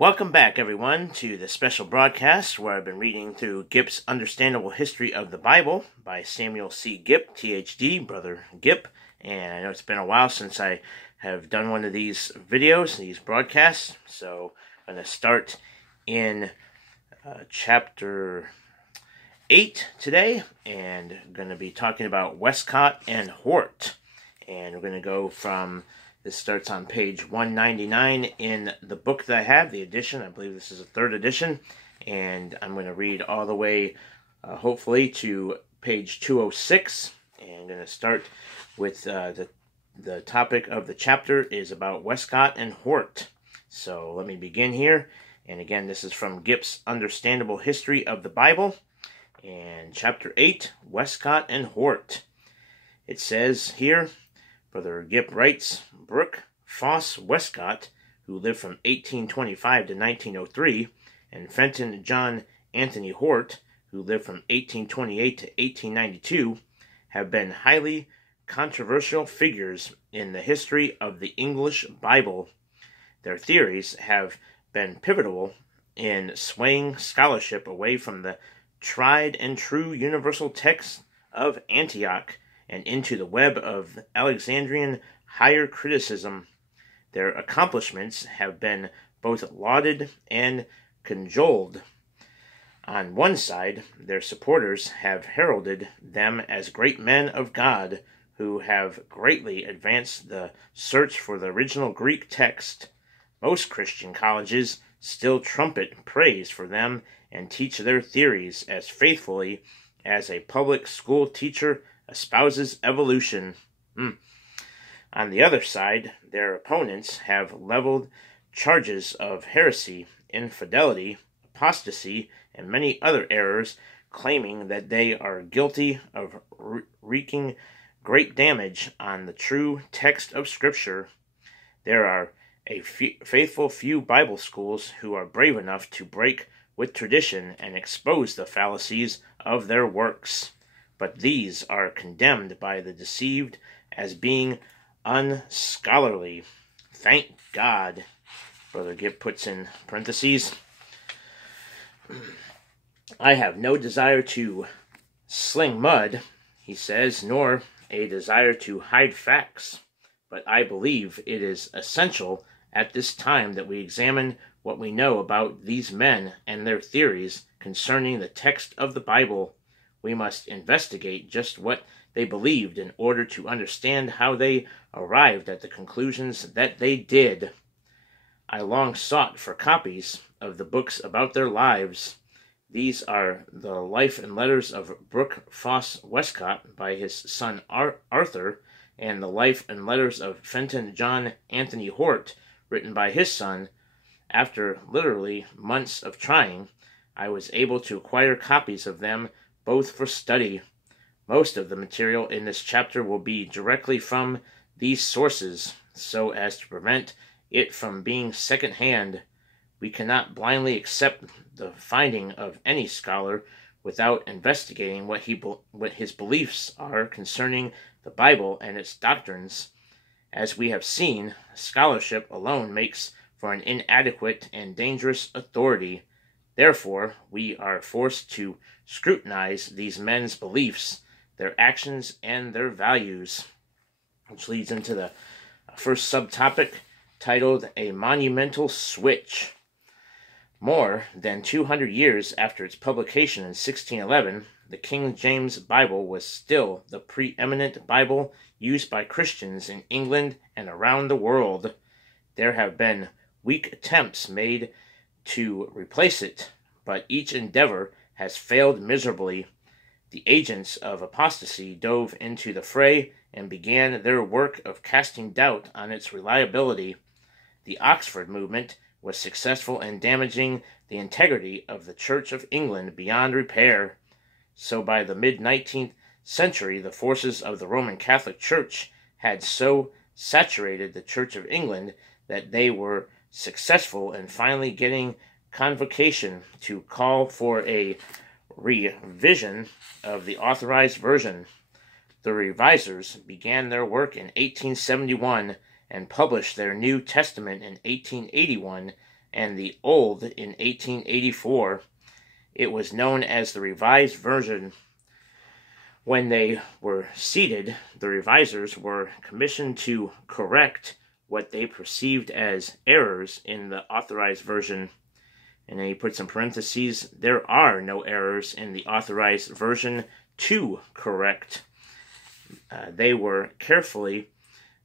Welcome back, everyone, to the special broadcast where I've been reading through Gipp's Understandable History of the Bible by Samuel C. Gipp, Ph.D., Brother Gipp. And I know it's been a while since I have done one of these videos, these broadcasts. So I'm going to start in chapter 8 today, and I'm going to be talking about Westcott and Hort. And we're going to go from... This starts on page 199 in the book that I have, the edition. I believe this is a third edition. And I'm going to read all the way, hopefully, to page 206. And I'm going to start with the topic of the chapter is about Westcott and Hort. So let me begin here. And again, this is from Gipp's Understandable History of the Bible. And chapter 8, Westcott and Hort. It says here... Brother Gipp writes, Brook, Foss, Westcott, who lived from 1825 to 1903, and Fenton John Anthony Hort, who lived from 1828 to 1892, have been highly controversial figures in the history of the English Bible. Their theories have been pivotal in swaying scholarship away from the tried and true universal text of Antioch and into the web of Alexandrian higher criticism. Their accomplishments have been both lauded and cajoled. On one side, their supporters have heralded them as great men of God who have greatly advanced the search for the original Greek text. Most Christian colleges still trumpet praise for them and teach their theories as faithfully as a public school teacher espouses evolution. On the other side, their opponents have leveled charges of heresy, infidelity, apostasy, and many other errors, claiming that they are guilty of wreaking great damage on the true text of Scripture. There are a faithful few Bible schools who are brave enough to break with tradition and expose the fallacies of their works. But these are condemned by the deceived as being unscholarly. Thank God, Brother Gipp puts in parentheses. I have no desire to sling mud, he says, nor a desire to hide facts. But I believe it is essential at this time that we examine what we know about these men and their theories concerning the text of the Bible. We must investigate just what they believed in order to understand how they arrived at the conclusions that they did. I long sought for copies of the books about their lives. These are the Life and Letters of Brook, Foss, Westcott by his son Arthur, and the Life and Letters of Fenton John Anthony Hort, written by his son. After literally months of trying, I was able to acquire copies of them both for study. Most of the material in this chapter will be directly from these sources, so as to prevent it from being second-hand. We cannot blindly accept the finding of any scholar without investigating what his beliefs are concerning the Bible and its doctrines. As we have seen, scholarship alone makes for an inadequate and dangerous authority. Therefore, we are forced to scrutinize these men's beliefs, their actions, and their values. Which leads into the first subtopic, titled A Monumental Switch. More than 200 years after its publication in 1611, the King James Bible was still the preeminent Bible used by Christians in England and around the world. There have been weak attempts made to replace it, but each endeavor has failed miserably. The agents of apostasy dove into the fray and began their work of casting doubt on its reliability. The Oxford movement was successful in damaging the integrity of the Church of England beyond repair. So by the mid-19th century, the forces of the Roman Catholic Church had so saturated the Church of England that they were successful in finally getting convocation to call for a revision of the authorized version. The revisers began their work in 1871 and published their New Testament in 1881, and the Old in 1884. It was known as the Revised Version. When they were seated, the revisers were commissioned to correct what they perceived as errors in the Authorized Version. And then he puts in parentheses, there are no errors in the Authorized Version to correct. They were carefully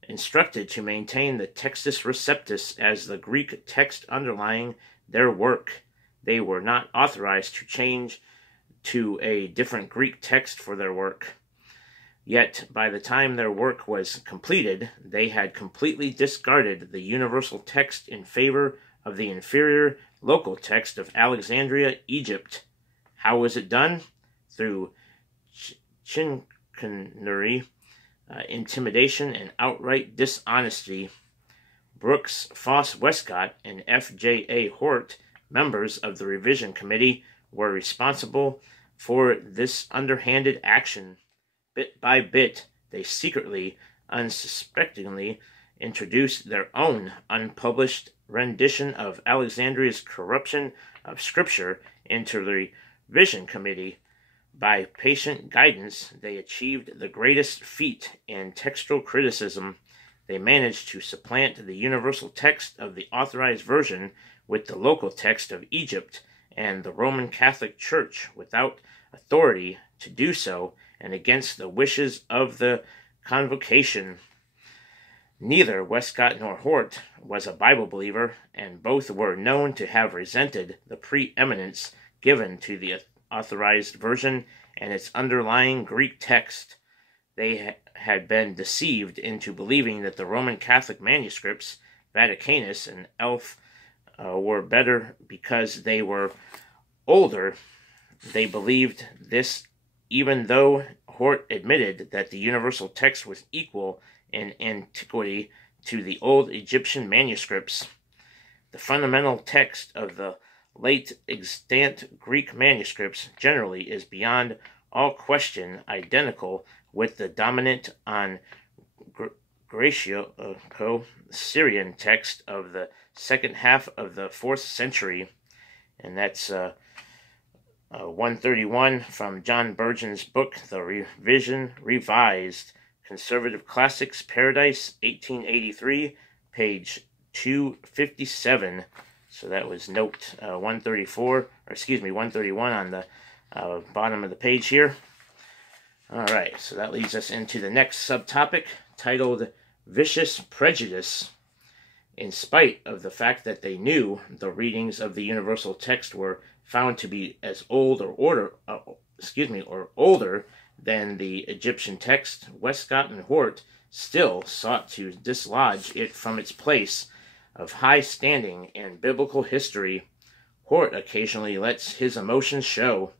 instructed to maintain the Textus Receptus as the Greek text underlying their work. They were not authorized to change to a different Greek text for their work. Yet, by the time their work was completed, they had completely discarded the universal text in favor of the inferior local text of Alexandria, Egypt. How was it done? Through chicanery, intimidation, and outright dishonesty. Brooks, Foss, Westcott, and F.J.A. Hort, members of the revision committee, were responsible for this underhanded action. Bit by bit, they secretly, unsuspectingly, introduced their own unpublished rendition of Alexandria's corruption of Scripture into the revision committee. By patient guidance, they achieved the greatest feat in textual criticism. They managed to supplant the universal text of the Authorized Version with the local text of Egypt and the Roman Catholic Church without authority to do so and against the wishes of the convocation. Neither Westcott nor Hort was a Bible believer, and both were known to have resented the preeminence given to the Authorized Version and its underlying Greek text. They had been deceived into believing that the Roman Catholic manuscripts, Vaticanus and Elf, were better because they were older. They believed this even though Hort admitted that the universal text was equal in antiquity to the old Egyptian manuscripts. The fundamental text of the late extant Greek manuscripts generally is beyond all question identical with the dominant on Graeco-Syrian text of the second half of the 4th century, and that's 131 from John Burgeon's book, The Revision Revised, Conservative Classics, Paradise, 1883, page 257. So that was note 131 on the bottom of the page here. All right, so that leads us into the next subtopic, titled Vicious Prejudice. In spite of the fact that they knew the readings of the universal text were found to be as old or older than the Egyptian text, Westcott and Hort still sought to dislodge it from its place of high standing in biblical history. Hort occasionally lets his emotions show.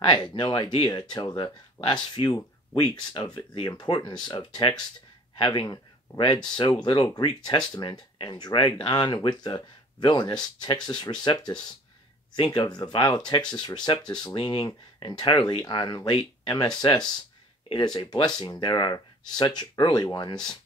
I had no idea till the last few weeks of the importance of text, having read so little Greek Testament and dragged on with the villainous Textus Receptus. Think of the vile Textus Receptus leaning entirely on late MSS. It is a blessing there are such early ones.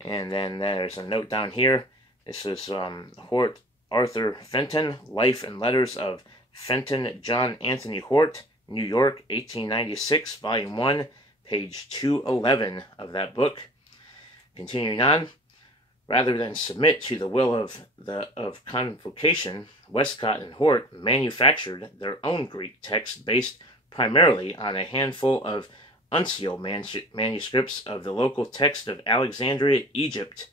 And then there's a note down here. This is Hort Arthur Fenton, Life and Letters of Fenton John Anthony Hort, New York, 1896, Volume 1, page 211 of that book. Continuing on, rather than submit to the will of convocation, Westcott and Hort manufactured their own Greek text based primarily on a handful of uncial manuscripts of the local text of Alexandria, Egypt.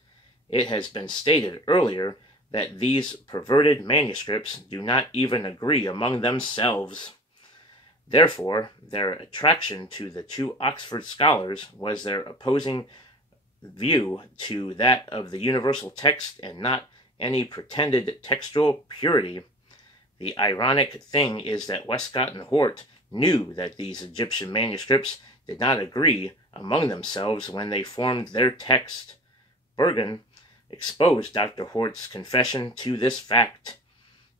It has been stated earlier that these perverted manuscripts do not even agree among themselves. Therefore, their attraction to the two Oxford scholars was their opposing view to that of the universal text and not any pretended textual purity. The ironic thing is that Westcott and Hort knew that these Egyptian manuscripts did not agree among themselves when they formed their text. Burgon exposed Dr. Hort's confession to this fact.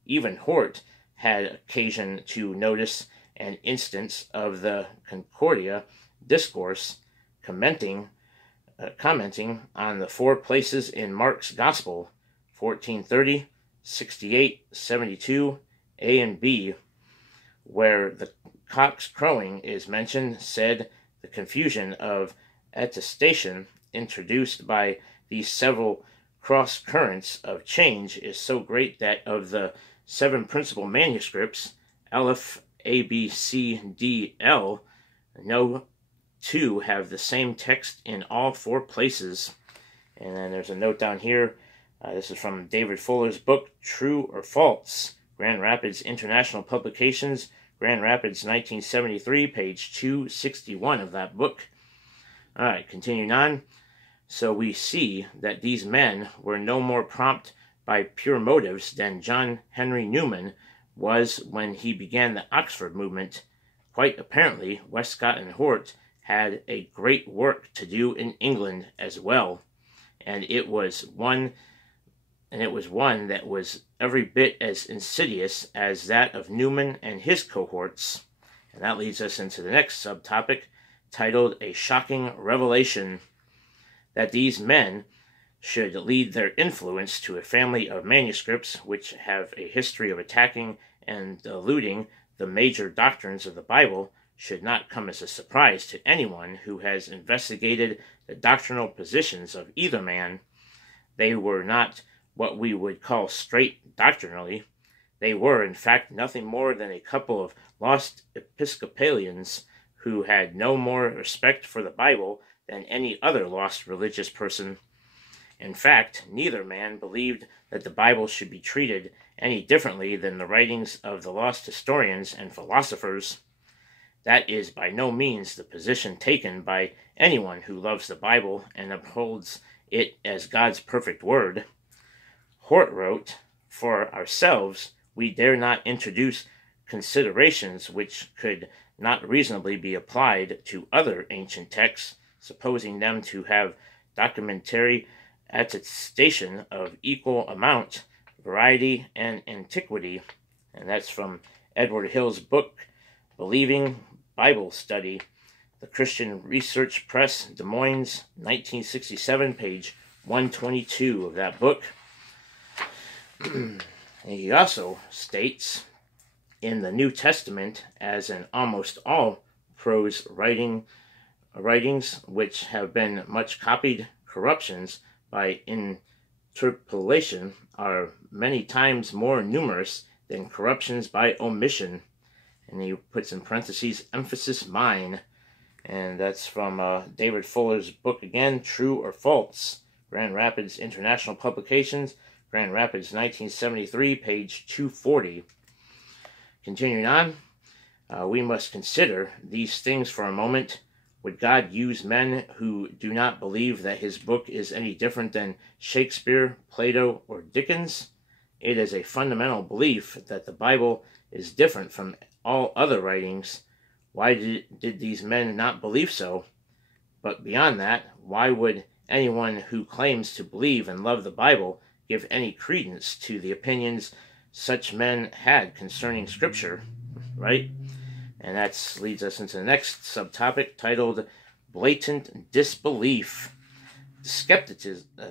Even Hort had occasion to notice an instance of the Concordia Discourse, commenting on the 4 places in Mark's Gospel, 1430, 68, 72, A and B, where the cock's crowing is mentioned, said the confusion of attestation introduced by these several cross currents of change is so great that of the 7 principal manuscripts, Aleph, A, B, C, D, L, no 2 have the same text in all 4 places. And then there's a note down here. This is from David Fuller's book, True or False? Grand Rapids International Publications, Grand Rapids, 1973, page 261 of that book. All right, continuing on. So we see that these men were no more prompt by pure motives than John Henry Newman was when he began the Oxford movement. Quite apparently, Westcott and Hort had a great work to do in England as well, and it was one that was every bit as insidious as that of Newman and his cohorts. And that leads us into the next subtopic, titled A Shocking Revelation. That these men should lead their influence to a family of manuscripts which have a history of attacking and diluting the major doctrines of the Bible should not come as a surprise to anyone who has investigated the doctrinal positions of either man. They were not what we would call straight doctrinally. They were, in fact, nothing more than a couple of lost Episcopalians who had no more respect for the Bible than any other lost religious person. In fact, neither man believed that the Bible should be treated any differently than the writings of the lost historians and philosophers. That is by no means the position taken by anyone who loves the Bible and upholds it as God's perfect word. Hort wrote, "For ourselves, we dare not introduce considerations which could not reasonably be applied to other ancient texts, supposing them to have documentary attestation of equal amount, variety, and antiquity." And that's from Edward Hill's book, Believing Bible Study, The Christian Research Press, Des Moines, 1967, page 122 of that book. And he also states, in the New Testament, as in almost all prose writings which have been much copied, corruptions by interpolation are many times more numerous than corruptions by omission. And he puts in parentheses, emphasis mine. And that's from David Fuller's book again, True or False? Grand Rapids International Publications, Grand Rapids, 1973, page 240. Continuing on, we must consider these things for a moment. Would God use men who do not believe that his book is any different than Shakespeare, Plato, or Dickens? It is a fundamental belief that the Bible is different from all other writings. Why did these men not believe so? But beyond that, why would anyone who claims to believe and love the Bible give any credence to the opinions such men had concerning Scripture, right? And that leads us into the next subtopic, titled Blatant Disbelief. The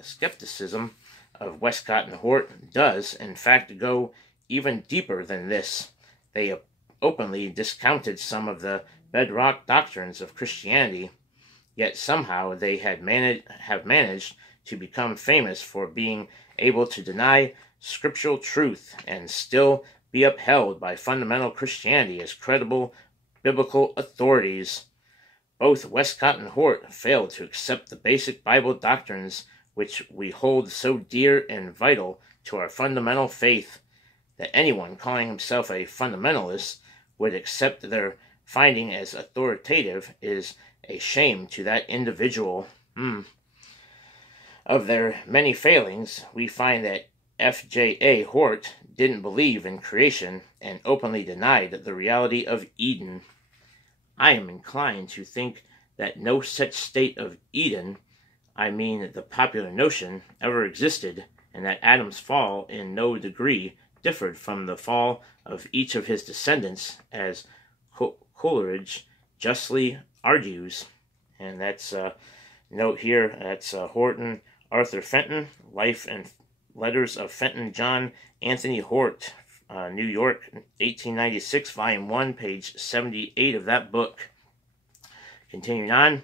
skepticism of Westcott and Hort does, in fact, go even deeper than this. They openly discounted some of the bedrock doctrines of Christianity, yet somehow they have managed to become famous for being able to deny scriptural truth and still be upheld by fundamental Christianity as credible biblical authorities. Both Westcott and Hort failed to accept the basic Bible doctrines which we hold so dear and vital to our fundamental faith. That anyone calling himself a fundamentalist would accept their finding as authoritative is a shame to that individual. Of their many failings, we find that F.J.A. Hort didn't believe in creation and openly denied the reality of Eden. I am inclined to think that no such state of Eden, I mean the popular notion, ever existed, and that Adam's fall in no degree differed from the fall of each of his descendants, as Coleridge justly argues. And that's note here, that's Horton Arthur Fenton, Life and Letters of Fenton John Anthony Hort, New York, 1896, Volume 1, page 78 of that book. Continuing on,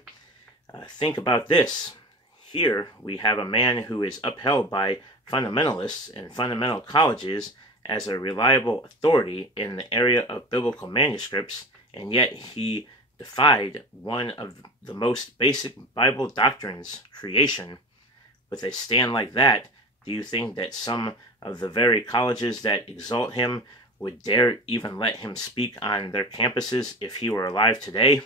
think about this. Here we have a man who is upheld by fundamentalists and fundamental colleges as a reliable authority in the area of biblical manuscripts, and yet he defied one of the most basic Bible doctrines, creation. With a stand like that, do you think that some of the very colleges that exalt him would dare even let him speak on their campuses if he were alive today?